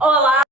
Olá!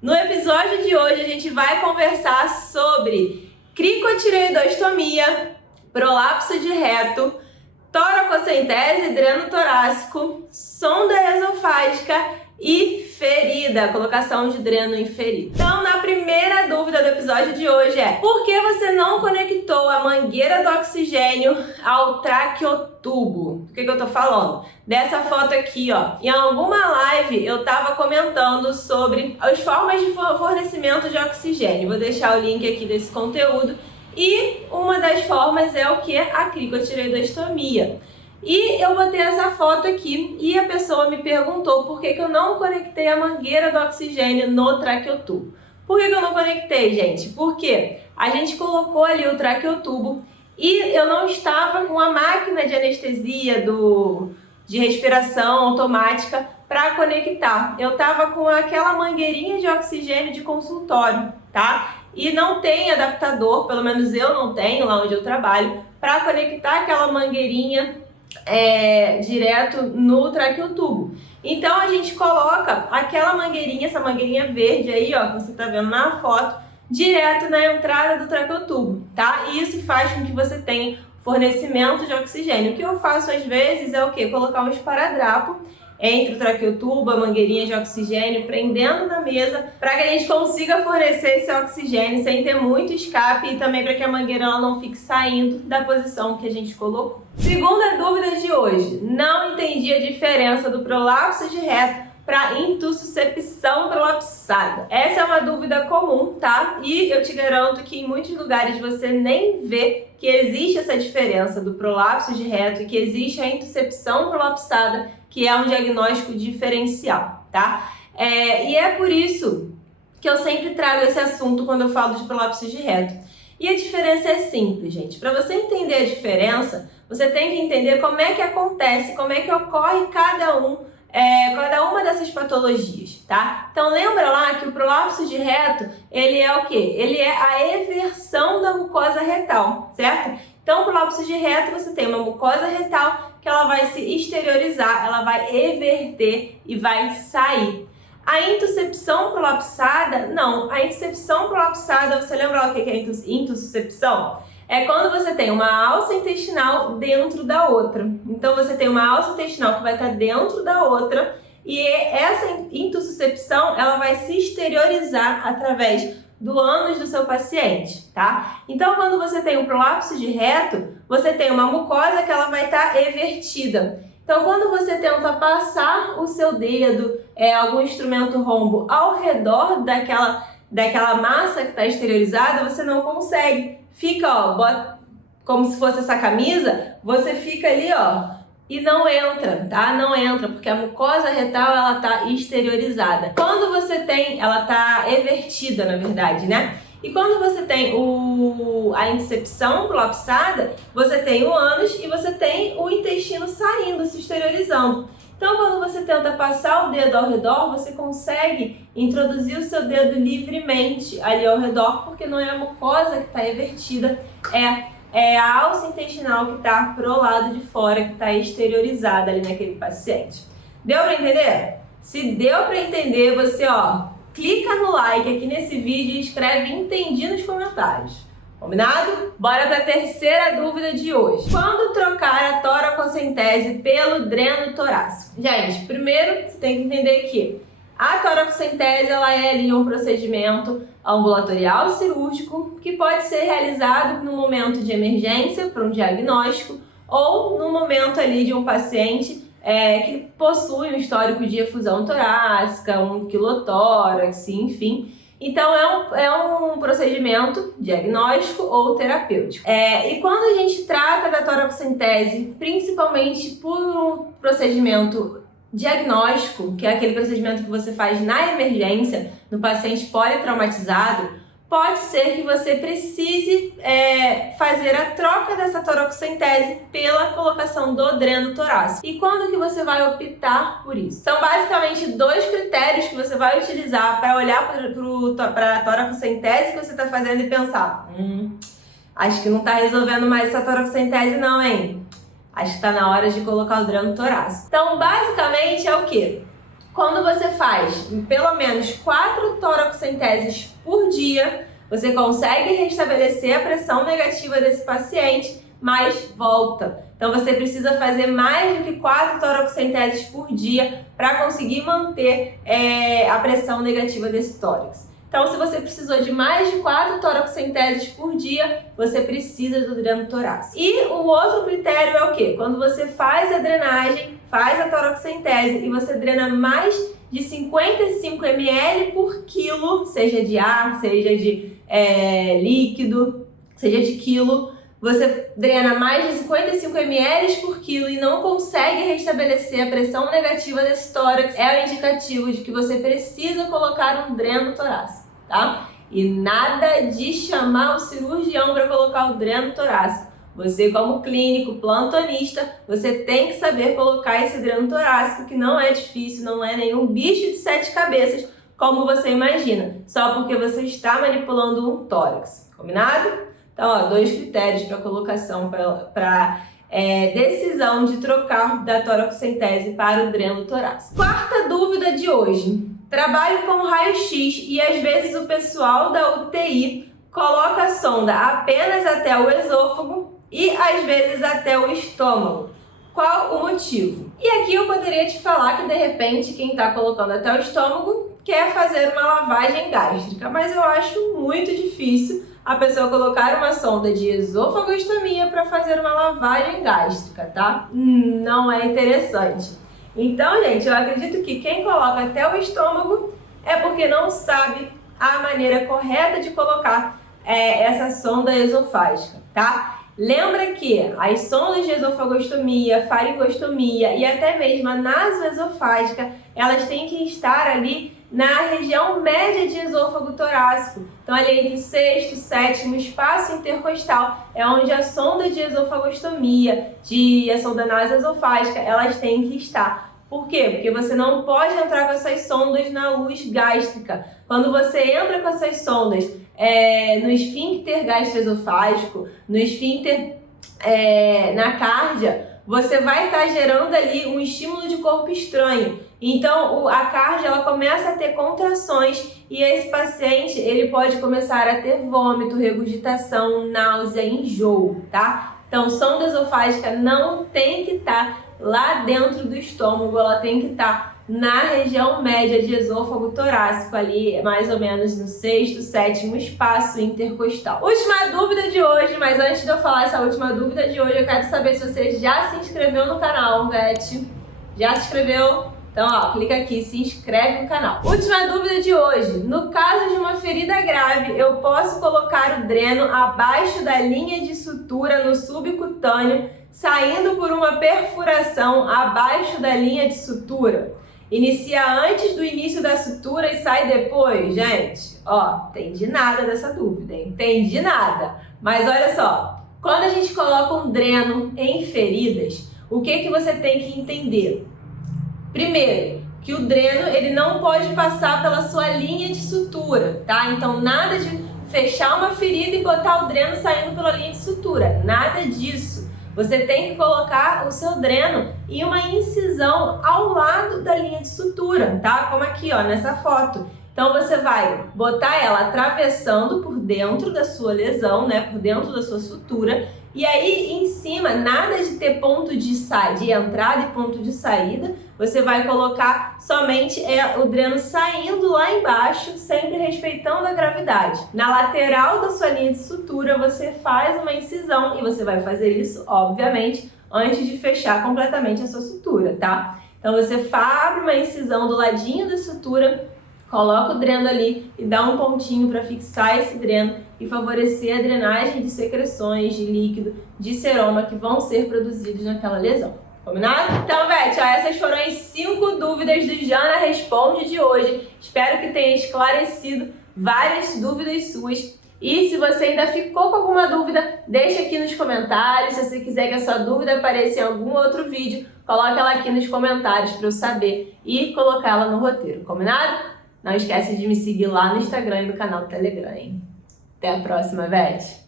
No episódio de hoje a gente vai conversar sobre cricotireoidostomia, prolapso de reto, toracocentese, dreno torácico, sonda esofágica e ferida, colocação de dreno em ferida. Então, na primeira dúvida do episódio de hoje é: por que você não conectou a mangueira do oxigênio ao traqueotubo? Do que eu tô falando? Dessa foto aqui, ó. Em alguma live eu tava comentando sobre as formas de fornecimento de oxigênio. Vou deixar o link aqui desse conteúdo. E uma das formas é o que? A cricotireoidostomia. E eu botei essa foto aqui e a pessoa me perguntou por que eu não conectei a mangueira do oxigênio no traqueotubo. Por que eu não conectei, gente? Porque a gente colocou ali o traqueotubo e eu não estava com a máquina de anestesia de respiração automática para conectar. Eu estava com aquela mangueirinha de oxigênio de consultório, tá? E não tem adaptador, pelo menos eu não tenho lá onde eu trabalho, para conectar aquela mangueirinha direto no traqueotubo. Então a gente coloca aquela mangueirinha, essa mangueirinha verde aí, ó, que você tá vendo na foto, direto na entrada do traqueotubo, tá? E isso faz com que você tenha fornecimento de oxigênio. O que eu faço às vezes é o quê? Colocar um esparadrapo entre o traqueotubo, a mangueirinha de oxigênio, prendendo na mesa, para que a gente consiga fornecer esse oxigênio sem ter muito escape e também para que a mangueira ela não fique saindo da posição que a gente colocou. Segunda dúvida de hoje: não entendi a diferença do prolapso de reto para intussuscepção prolapsada. Essa é uma dúvida comum, tá? E eu te garanto que em muitos lugares você nem vê que existe essa diferença do prolapso de reto e que existe a intussuscepção prolapsada, que é um diagnóstico diferencial, tá? E é por isso que eu sempre trago esse assunto quando eu falo de prolapso de reto. E a diferença é simples, gente. Para você entender a diferença, você tem que entender como é que acontece, como é que ocorre cada uma dessas patologias, tá? Então lembra lá que o prolapso de reto, ele é o quê? Ele é a eversão da mucosa retal, certo? Então, o prolapso de reto, você tem uma mucosa retal que ela vai se exteriorizar, ela vai everter e vai sair. A intussuscepção prolapsada, não. A intussuscepção prolapsada, você lembra o que é intussuscepção? É quando você tem uma alça intestinal dentro da outra. Então, você tem uma alça intestinal que vai estar dentro da outra e essa intussuscepção, ela vai se exteriorizar através do ânus do seu paciente, tá? Então, quando você tem um prolapso de reto, você tem uma mucosa que ela vai estar evertida. Então, quando você tenta passar o seu dedo, algum instrumento rombo ao redor daquela massa que está exteriorizada, você não consegue. Fica, ó, como se fosse essa camisa, você fica ali, ó, e não entra, tá? Não entra, porque a mucosa retal, ela tá exteriorizada. Quando você tem, ela tá evertida, na verdade, né? E quando você tem a intussuscepção prolapsada, você tem o ânus e você tem o intestino saindo, se exteriorizando. Então, quando você tenta passar o dedo ao redor, você consegue introduzir o seu dedo livremente ali ao redor, porque não é a mucosa que está evertida, é a alça intestinal que está pro lado de fora, que está exteriorizada ali naquele paciente. Deu para entender? Se deu para entender, você, ó, clica no like aqui nesse vídeo e escreve "entendi" nos comentários. Combinado? Bora para a terceira dúvida de hoje. Quando trocar a toracocentese pelo dreno torácico? Gente, primeiro você tem que entender que a toracocentese, ela é ali um procedimento ambulatorial cirúrgico que pode ser realizado no momento de emergência para um diagnóstico ou no momento ali de um paciente que possui um histórico de efusão torácica, um quilotórax, enfim. Então, é um procedimento diagnóstico ou terapêutico. E quando a gente trata da toracocentese, principalmente por um procedimento diagnóstico, que é aquele procedimento que você faz na emergência, no paciente politraumatizado, pode ser que você precise fazer a troca dessa toracocentese pela colocação do dreno torácico. E quando que você vai optar por isso? São basicamente 2 critérios que você vai utilizar para olhar para a toracocentese que você está fazendo e pensar: acho que não está resolvendo mais essa toracocentese não, hein? Acho que está na hora de colocar o dreno torácico. Então, basicamente é o quê? Quando você faz pelo menos 4 toracocenteses por dia, você consegue restabelecer a pressão negativa desse paciente, mas volta. Então você precisa fazer mais do que 4 toracocenteses por dia para conseguir manter a pressão negativa desse tórax. Então, se você precisou de mais de 4 toracocenteses por dia, você precisa do dreno torácico. E o outro critério é o quê? Quando você faz a drenagem, faz a toracocentese e você drena mais de 55 ml por quilo, seja de ar, seja de líquido, seja de quilo, você drena mais de 55 ml por quilo e não consegue restabelecer a pressão negativa desse tórax, é o indicativo de que você precisa colocar um dreno torácico, tá? E nada de chamar o cirurgião para colocar o dreno torácico. Você, como clínico, plantonista, você tem que saber colocar esse dreno torácico, que não é difícil, não é nenhum bicho de 7 cabeças, como você imagina, só porque você está manipulando um tórax, combinado? Então, 2 critérios para colocação, para decisão de trocar da toracocentese para o dreno torácico. Quarta dúvida de hoje: trabalho com raio-x e às vezes o pessoal da UTI coloca a sonda apenas até o esôfago e às vezes até o estômago. Qual o motivo? E aqui eu poderia te falar que de repente quem está colocando até o estômago quer fazer uma lavagem gástrica, mas eu acho muito difícil a pessoa colocar uma sonda de esofagostomia para fazer uma lavagem gástrica, tá? Não é interessante. Então, gente, eu acredito que quem coloca até o estômago é porque não sabe a maneira correta de colocar essa sonda esofágica, tá? Lembra que as sondas de esofagostomia, faringostomia e até mesmo a nasoesofágica, elas têm que estar ali na região média de esôfago torácico. Então, ali entre o 6º e 7º espaço intercostal é onde a sonda de esofagostomia e a sonda nasoesofágica, elas têm que estar. Por quê? Porque você não pode entrar com essas sondas na luz gástrica. Quando você entra com essas sondas no esfíncter gastroesofágico, no esfíncter na cárdia, você vai estar gerando ali um estímulo de corpo estranho. Então, a cárdia ela começa a ter contrações e esse paciente ele pode começar a ter vômito, regurgitação, náusea, enjoo, tá? Então, sonda esofágica não tem que estar lá dentro do estômago, ela tem que estar na região média de esôfago torácico, ali mais ou menos no 6º, 7º espaço intercostal. Última dúvida de hoje, mas antes de eu falar essa última dúvida de hoje, eu quero saber se você já se inscreveu no canal, Vete. Já se inscreveu? Então, clica aqui, se inscreve no canal. Última dúvida de hoje: no caso de uma ferida grave, eu posso colocar o dreno abaixo da linha de sutura no subcutâneo, saindo por uma perfuração abaixo da linha de sutura? Inicia antes do início da sutura e sai depois? Gente, entendi nada dessa dúvida, hein? Entendi nada. Mas olha só, quando a gente coloca um dreno em feridas, o que você tem que entender? Primeiro, que o dreno ele não pode passar pela sua linha de sutura, tá? Então nada de fechar uma ferida e botar o dreno saindo pela linha de sutura, nada disso. Você tem que colocar o seu dreno em uma incisão ao lado da linha de sutura, tá? Como aqui, nessa foto. Então você vai botar ela atravessando por dentro da sua lesão, né? Por dentro da sua sutura. E aí em cima, nada de ter ponto de entrada e ponto de saída. Você vai colocar somente o dreno saindo lá embaixo, sempre respeitando a gravidade. Na lateral da sua linha de sutura, você faz uma incisão e você vai fazer isso, obviamente, antes de fechar completamente a sua sutura, tá? Então você abre uma incisão do ladinho da sutura, coloca o dreno ali e dá um pontinho para fixar esse dreno e favorecer a drenagem de secreções, de líquido, de seroma que vão ser produzidos naquela lesão. Combinado? Então, Vete, essas foram as 5 dúvidas do Jana Responde de hoje. Espero que tenha esclarecido várias dúvidas suas. E se você ainda ficou com alguma dúvida, deixa aqui nos comentários. Se você quiser que a sua dúvida apareça em algum outro vídeo, coloca ela aqui nos comentários para eu saber e colocar ela no roteiro, combinado? Não esquece de me seguir lá no Instagram e no canal do Telegram, hein? Até a próxima, Vete!